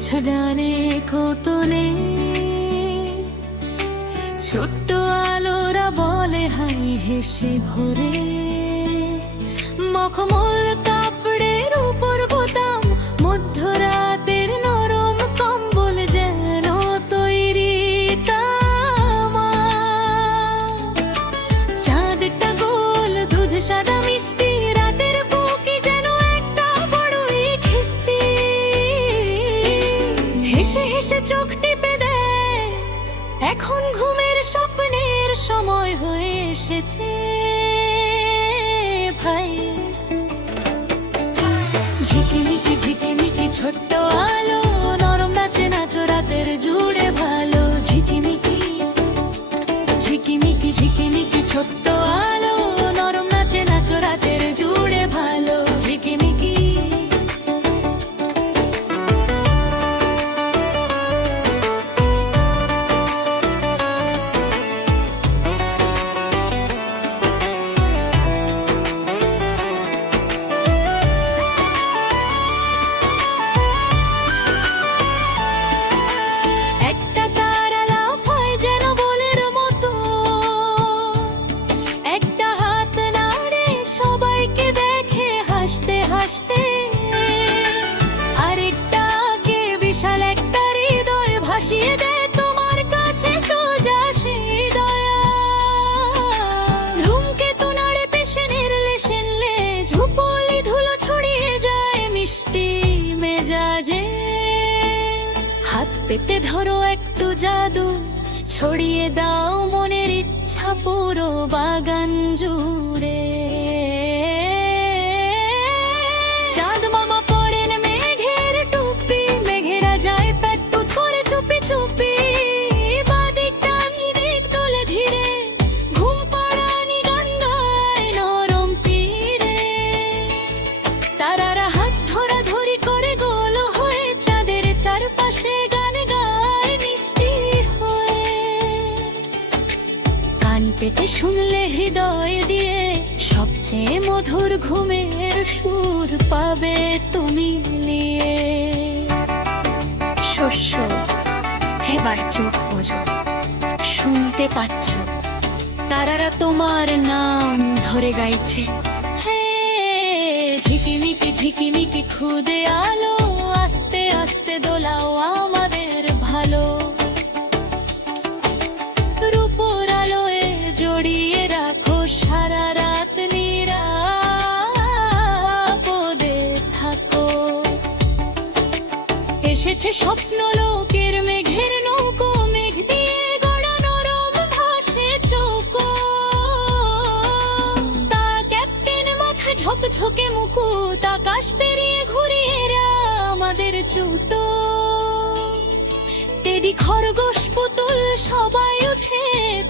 গানে কতনে ছোট্ট আলোরা বলে হাই হেসে ভরে মখমল কাপড়ের উপর বোতাম মধ্যরাতের নরম কম্বল যেন তৈরি তামা চাঁদটা গোল দুধ সাদা মিষ্টি রাতের বুকি যেন একটা বড়ই খিস্তি হেসে হেসে চোখ টিপে দেয় এখন ঘুমের স্বপ্নের সময় হয়ে এসেছে ভাই ঝিকিমিকি ঝিকিমিকি ছোট্ট আলো নরম নাচে নাচো রাতের জুড়ে ভালো ঝিকিমিকি ঝিকিমিকি ঝিকিমিকি ছোট্ট আলো নরম নাচে নাচো রাতের জুড়ে ভালো ঝিকিমিকি তোমার কাছে সোজা সেই দয়া ধূমকেতু নাড়ে পেশেনের লেশেনলে ঝুপলি ধুলো ছড়িয়ে যায় মিষ্টি মেজাজে হাত পেতে ধরো একটু জাদু ছড়িয়ে দাও মনের ইচ্ছা পুরো বাগান জুড়ে চাঁদ মামা পরেন মেঘের টুপি মেঘেরা যায় পেট পুত করে চুপি চুপি বাদিক টানি দিক তোলে ধীরে ঘুম পাড়ানি গান গায় নরম তীরে তারারা হাত ধরা ধরি করে গোল হয়ে চাঁদের চারপাশে গান গায় মিষ্টি হয়ে কান পেতে শুনলে হৃদয় দিয়ে সবচেয়ে মধুর ঘুমের সুর পাবে তুমি নিয়ে শস্য এবার চোখ বোঝো শুনতে পাচ্ছ তারারা তোমার নাম ধরে গাইছে ঝিকিমিকি ঝিকিমিকি খুদে আলো আস্তে আস্তে দোলাও আমাদের ভালো রূপোর আলোয় জড়িয়ে রাখো সারা রাত নিরাপদে থাকো এসেছে স্বপ্ন লোকের মেঘের নৌকো মেঘ দিয়ে গড়া নরম ভাসে চৌকো তা ক্যাপ্টেন মাথা ঝকঝকে মুকুট আকাশ পেরিয়ে ঘুরিয়ে আমাদের চুটো টেডি খরগোশ পুতুল সবাই উঠে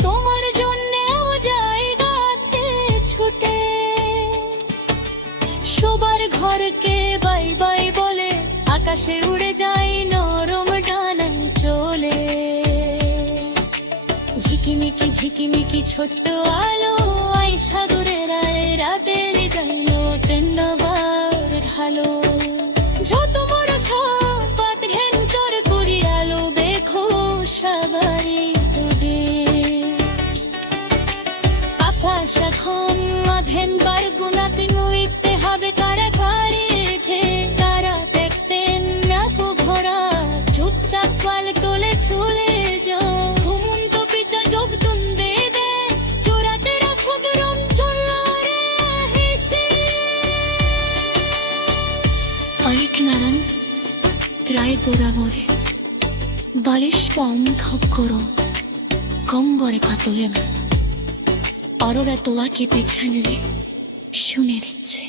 তোমার জন্যেও জায়গা আছে ছুটে সবার ঘরকে বাই বাই বলে আকাশে উড়ে যায় নরম ডানায় চলে ঝিকিমিকি ঝিকিমিকি ছোট্ট আলো আই সাগরের আয় রাতের যাইলো তেন্ডবার ঢালো যত বড় সপাট ঘেন্টর করি আলো দেখো সবারই দুবে আকাশ এখন মাধেন বার গুণাত নইতে হবে কারা ঘরে রেখে তারা দেখতেন না কো ভরা চুপচাপ পাল তোলে চলে যাও ঘুমন্ত পিচা যোগ তুন্দে দে চোরাতে রাখো গরম চলরে হেসে অনেক নারান ত্রায় বরাবরে বালিশ পাউন ঠক করো কম্বরে কাতলে অরোরা তোলাকে পেছানলে শুনে দিচ্ছে